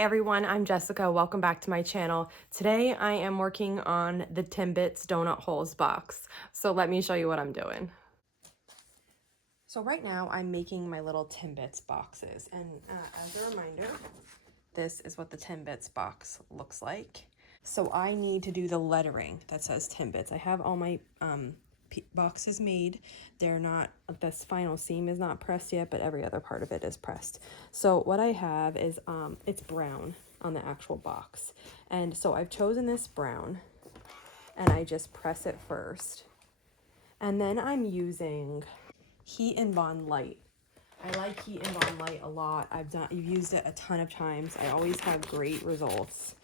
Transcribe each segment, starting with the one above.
Hi everyone, I'm Jessica. Welcome back to my channel. Today I am working on the Timbits donut holes box. So let me show you what I'm doing. So right now I'm making my little Timbits boxes, and as a reminder, this is what the Timbits box looks like. So I need to do the lettering that says Timbits. I have all my boxes made. They're not, this final seam is not pressed yet, but every other part of it is pressed. So what I have is it's brown on the actual box, and so I've chosen this brown and I just press it first, and then I'm using Heat and Bond Light. I like Heat and Bond Light a lot. I've used it a ton of times. I always have great results.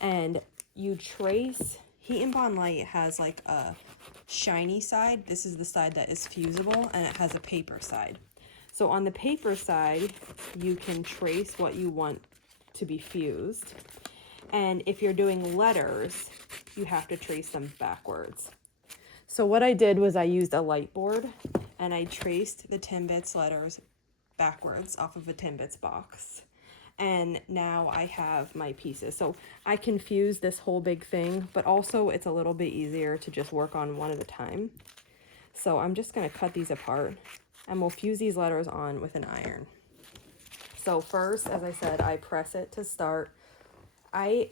And you trace, Heat and Bond Light has like a shiny side. This is the side that is fusible, and it has a paper side. So on the paper side, you can trace what you want to be fused. And if you're doing letters, you have to trace them backwards. So what I did was I used a light board and I traced the Timbits letters backwards off of a Timbits box. And now I have my pieces. So I can fuse this whole big thing, but also it's a little bit easier to just work on one at a time. So I'm just gonna cut these apart and we'll fuse these letters on with an iron. So first, as I said, I press it to start. I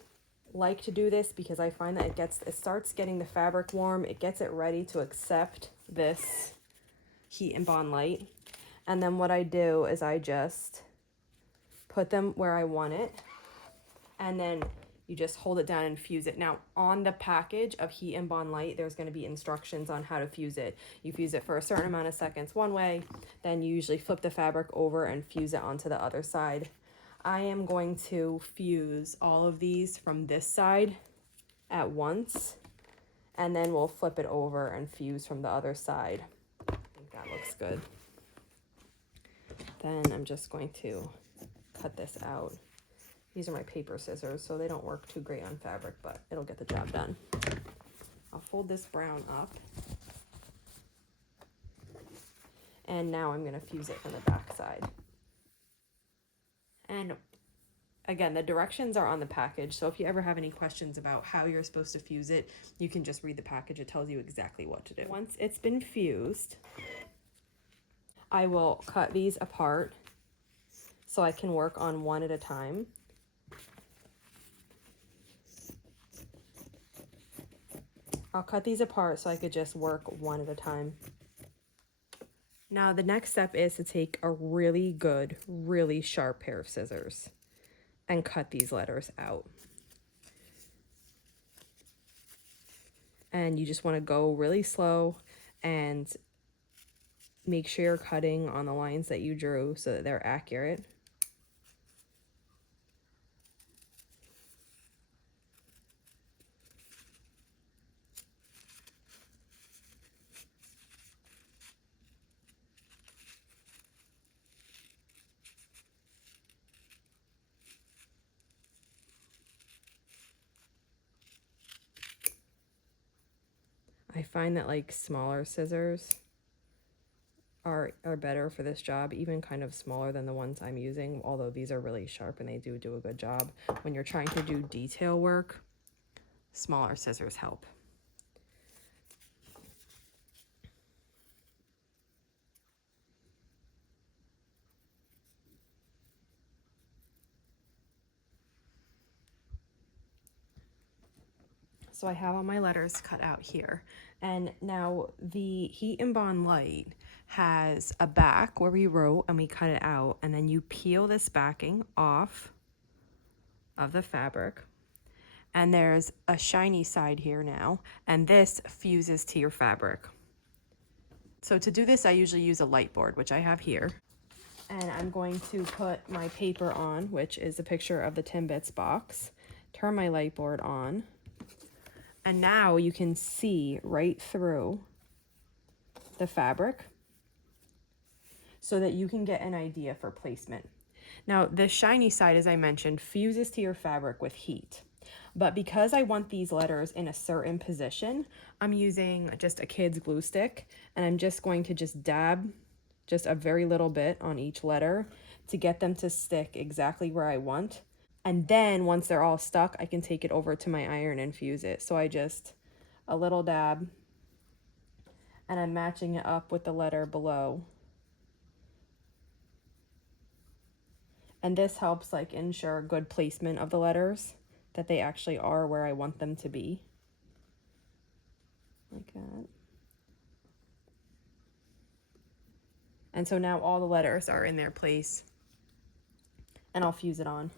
like to do this because I find that it starts getting the fabric warm. It gets it ready to accept this Heat and Bond Light. And then what I do is I just put them where I want it, and then you just hold it down and fuse it. Now on the package of Heat and Bond Light, there's going to be instructions on how to fuse it. You fuse it for a certain amount of seconds one way, then you usually flip the fabric over and fuse it onto the other side. I am going to fuse all of these from this side at once, and then we'll flip it over and fuse from the other side. I think that looks good. Then I'm just going to cut this out. These are my paper scissors, so they don't work too great on fabric, but it'll get the job done. I'll fold this brown up. And now I'm gonna fuse it from the back side. And again, the directions are on the package, so if you ever have any questions about how you're supposed to fuse it, you can just read the package. It tells you exactly what to do. Once it's been fused, I will cut these apart so I can work on one at a time. I'll cut these apart so I could just work one at a time. Now the next step is to take a really good, really sharp pair of scissors and cut these letters out. And you just want to go really slow and make sure you're cutting on the lines that you drew so that they're accurate. I find that like smaller scissors are better for this job, even kind of smaller than the ones I'm using, although these are really sharp and they do a good job. When you're trying to do detail work, smaller scissors help. So I have all my letters cut out here. And now the Heat and Bond Light has a back where we wrote and we cut it out, and then you peel this backing off of the fabric. And there's a shiny side here now, and this fuses to your fabric. So to do this, I usually use a light board, which I have here. And I'm going to put my paper on, which is a picture of the Timbits box, turn my light board on, and now you can see right through the fabric so that you can get an idea for placement. Now, the shiny side, as I mentioned, fuses to your fabric with heat. But because I want these letters in a certain position, I'm using just a kid's glue stick, and I'm just going to just dab just a very little bit on each letter to get them to stick exactly where I want. And then once they're all stuck, I can take it over to my iron and fuse it. So I just, a little dab, and I'm matching it up with the letter below. And this helps like ensure good placement of the letters, that they actually are where I want them to be. Like that. And so now all the letters are in their place, and I'll fuse it on.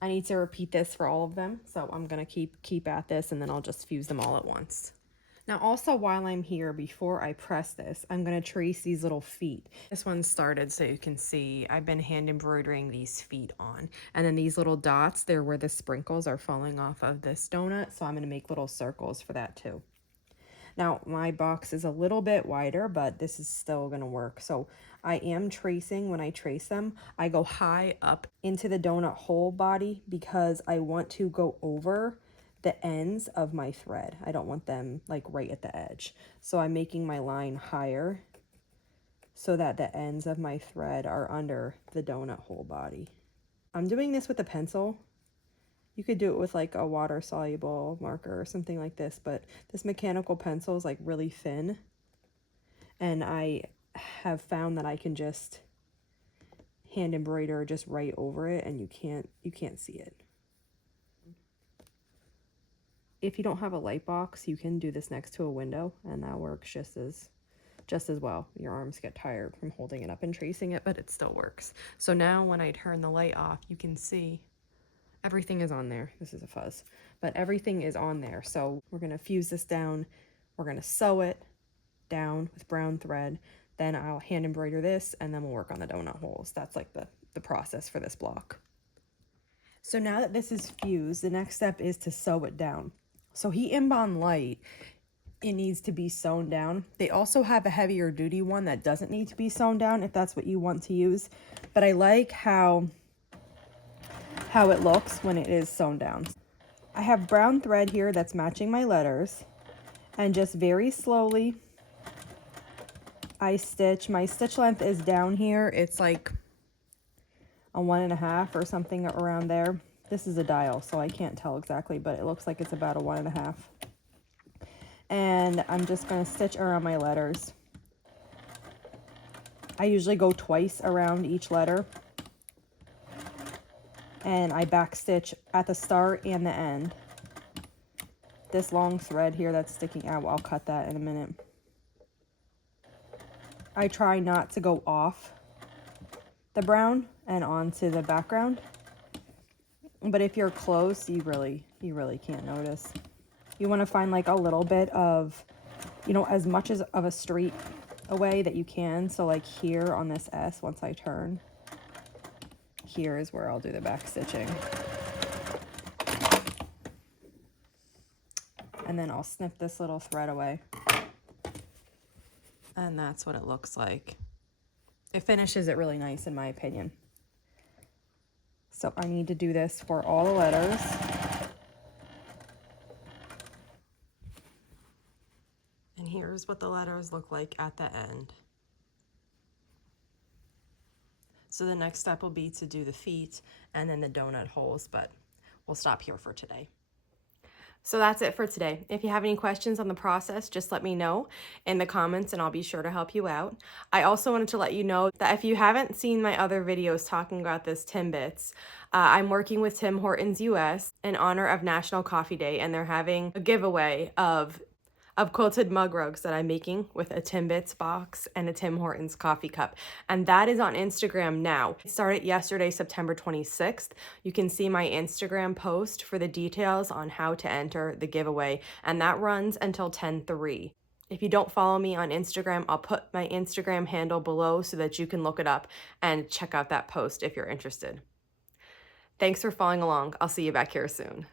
I need to repeat this for all of them, so I'm gonna keep at this, and then I'll just fuse them all at once. Now also, while I'm here, before I press this, I'm gonna trace these little feet. This one started, so you can see I've been hand embroidering these feet on. And then these little dots, they're where the sprinkles are falling off of this donut, so I'm gonna make little circles for that too. Now, my box is a little bit wider, but this is still gonna work. So I am tracing. When I trace them, I go high up into the donut hole body because I want to go over the ends of my thread. I don't want them like right at the edge. So I'm making my line higher so that the ends of my thread are under the donut hole body. I'm doing this with a pencil. You could do it with like a water soluble marker or something like this, but this mechanical pencil is like really thin, and I have found that I can just hand embroider just right over it, and you can't see it. If you don't have a light box, you can do this next to a window, and that works just as well. Your arms get tired from holding it up and tracing it, but it still works. So now when I turn the light off, you can see everything is on there. This is a fuzz, but everything is on there. So we're gonna fuse this down. We're gonna sew it down with brown thread. Then I'll hand embroider this, and then we'll work on the donut holes. That's like the process for this block. So now that this is fused, the next step is to sew it down. So heat and bond light, it needs to be sewn down. They also have a heavier duty one that doesn't need to be sewn down if that's what you want to use. But I like how it looks when it is sewn down. I have brown thread here that's matching my letters, and just very slowly I stitch. My stitch length is down here. It's like a 1.5 or something around there. This is a dial, so I can't tell exactly, but it looks like it's about a 1.5. And I'm just going to stitch around my letters. I usually go twice around each letter, and I back stitch at the start and the end. This long thread here that's sticking out, I'll cut that in a minute. I try not to go off the brown and onto the background, but if you're close, you really can't notice. You want to find like a little bit of, as much as of a straight away that you can. So like here on this S, once I turn, here is where I'll do the back stitching. And then I'll snip this little thread away. And that's what it looks like. It finishes it really nice in my opinion. So I need to do this for all the letters. And here's what the letters look like at the end. So the next step will be to do the feet and then the donut holes, but we'll stop here for today. So that's it for today. If you have any questions on the process, just let me know in the comments and I'll be sure to help you out. I also wanted to let you know that if you haven't seen my other videos talking about this timbits, I'm working with Tim Hortons US in honor of National Coffee Day, and they're having a giveaway of quilted mug rugs that I'm making with a Timbits box and a Tim Hortons coffee cup. And that is on Instagram now. It started yesterday, September 26th. You can see my Instagram post for the details on how to enter the giveaway, and that runs until 10/3. If you don't follow me on Instagram, I'll put my Instagram handle below so that you can look it up and check out that post if you're interested. Thanks for following along. I'll see you back here soon.